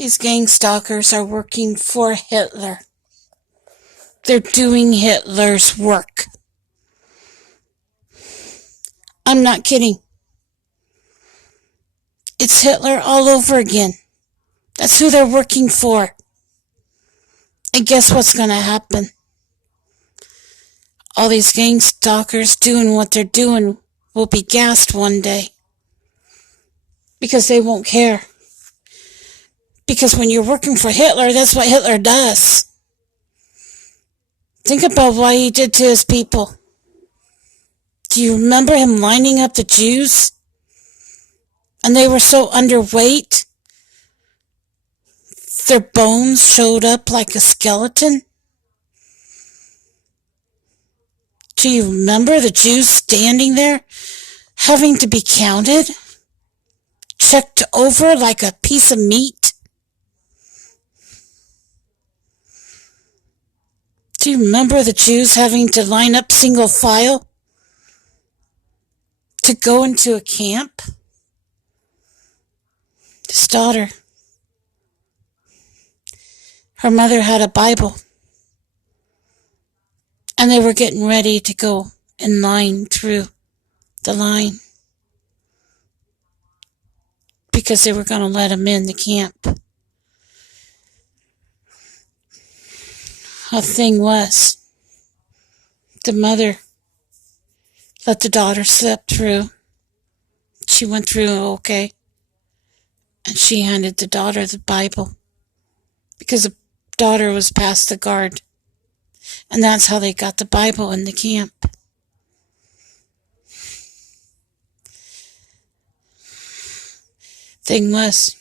His gang stalkers are working for Hitler. They're doing Hitler's work. I'm not kidding. It's Hitler all over again. That's who they're working for. And guess what's going to happen? All these gang stalkers doing what they're doing will be gassed one day. Because they won't care. Because when you're working for Hitler, that's what Hitler does. Think about what he did to his people. Do you remember him lining up the Jews? And they were so underweight, their bones showed up like a skeleton. Do you remember the Jews standing there, having to be counted, checked over like a piece of meat? Do you remember the Jews having to line up single file to go into a camp? His daughter, her mother had a Bible, and they were getting ready to go in line through the line because they were going to let him in the camp. The thing was, the mother let the daughter slip through. She went through okay. And she handed the daughter the Bible because the daughter was past the guard. And that's how they got the Bible in the camp. Thing was,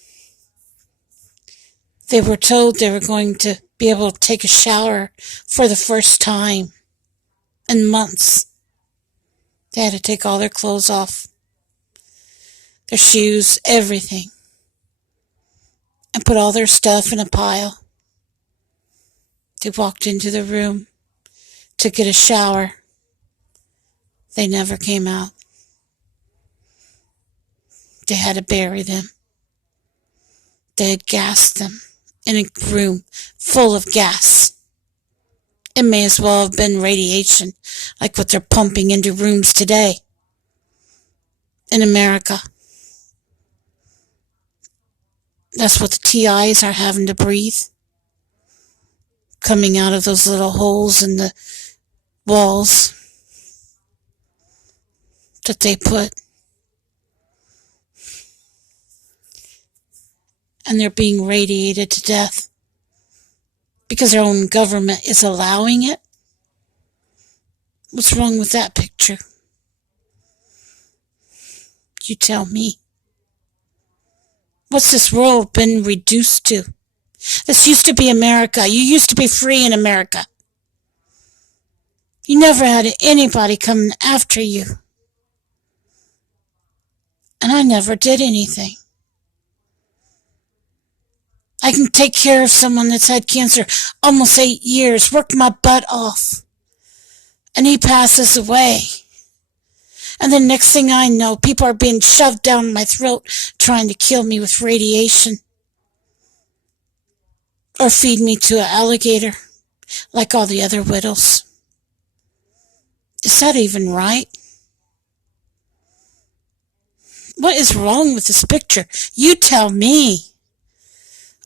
they were told they were going to be able to take a shower for the first time in months. They had to take all their clothes off, their shoes, everything, and put all their stuff in a pile. They walked into the room to get a shower. They never came out. They had to bury them. They had gassed them in a room full of gas. It may as well have been radiation, like what they're pumping into rooms today in America. That's what the TIs are having to breathe, coming out of those little holes in the walls that they put. And they're being radiated to death because their own government is allowing it. What's wrong with that picture? You tell me. What's this world been reduced to? This used to be America. You used to be free in America. You never had anybody coming after you. And I never did anything. I can take care of someone that's had cancer almost 8 years, work my butt off, and he passes away. And the next thing I know, people are being shoved down my throat trying to kill me with radiation or feed me to an alligator like all the other widows. Is that even right? What is wrong with this picture? You tell me.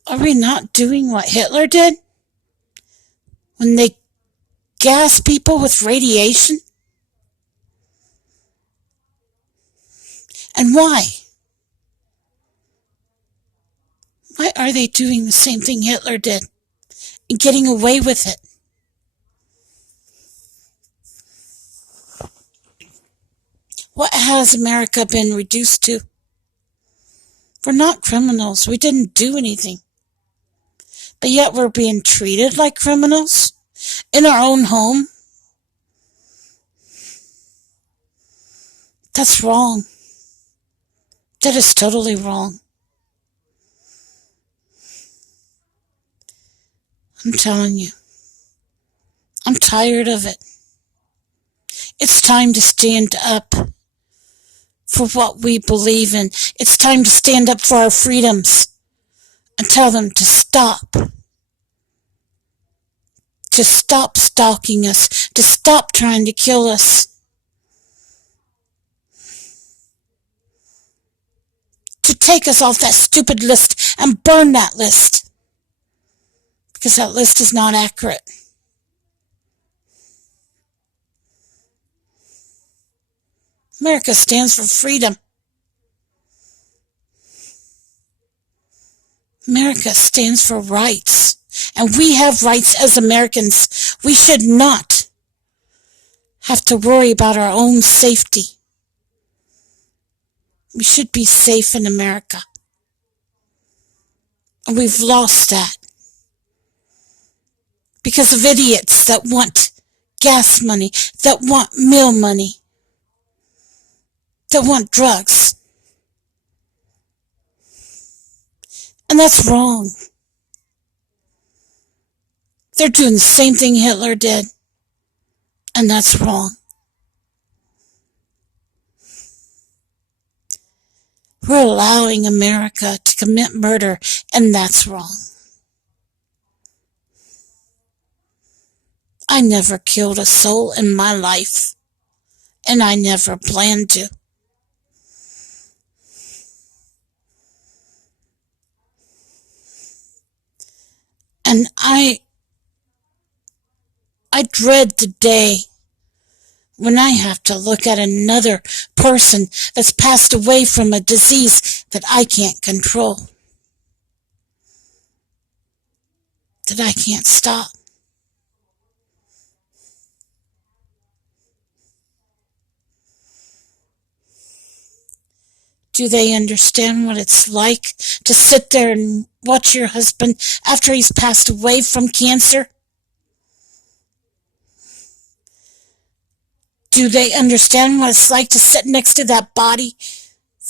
Are we not doing what Hitler did? When they gas people with radiation? And why? Why are they doing the same thing Hitler did and getting away with it? What has America been reduced to? We're not criminals. We didn't do anything. But yet we're being treated like criminals in our own home. That's wrong. That is totally wrong. I'm telling you. I'm tired of it. It's time to stand up for what we believe in. It's time to stand up for our freedoms and tell them to stop stalking us, to stop trying to kill us, to take us off that stupid list and burn that list, because that list is not accurate. America stands for freedom. America stands for rights. And we have rights as Americans. We should not have to worry about our own safety. We should be safe in America. And we've lost that because of idiots that want gas money, that want meal money, that want drugs. And that's wrong. They're doing the same thing Hitler did. And that's wrong. We're allowing America to commit murder, and that's wrong. I never killed a soul in my life, and I never plan to. And I dread the day when I have to look at another person that's passed away from a disease that I can't control, that I can't stop. Do they understand what it's like to sit there and watch your husband after he's passed away from cancer? Do they understand what it's like to sit next to that body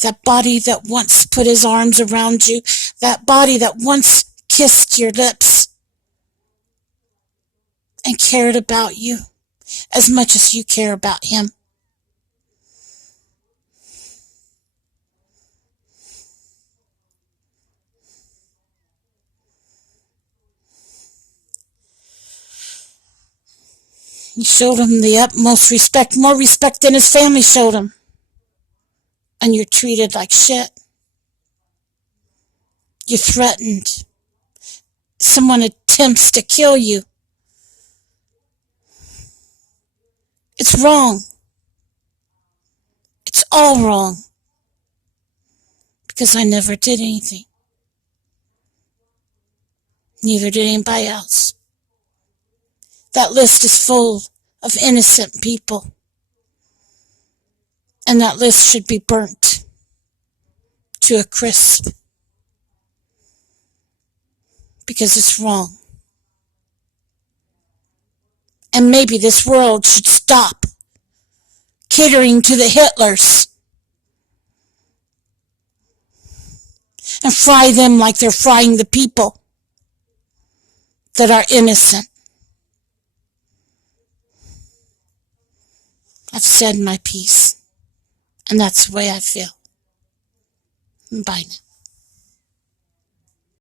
that once put his arms around you, that body that once kissed your lips and cared about you as much as you care about him? You showed him the utmost respect, more respect than his family showed him. And you're treated like shit. You're threatened. Someone attempts to kill you. It's wrong. It's all wrong. Because I never did anything. Neither did anybody else. That list is full of innocent people. And that list should be burnt to a crisp. Because it's wrong. And maybe this world should stop catering to the Hitlers and fry them like they're frying the people that are innocent. I've said my piece, and that's the way I feel. Bye now.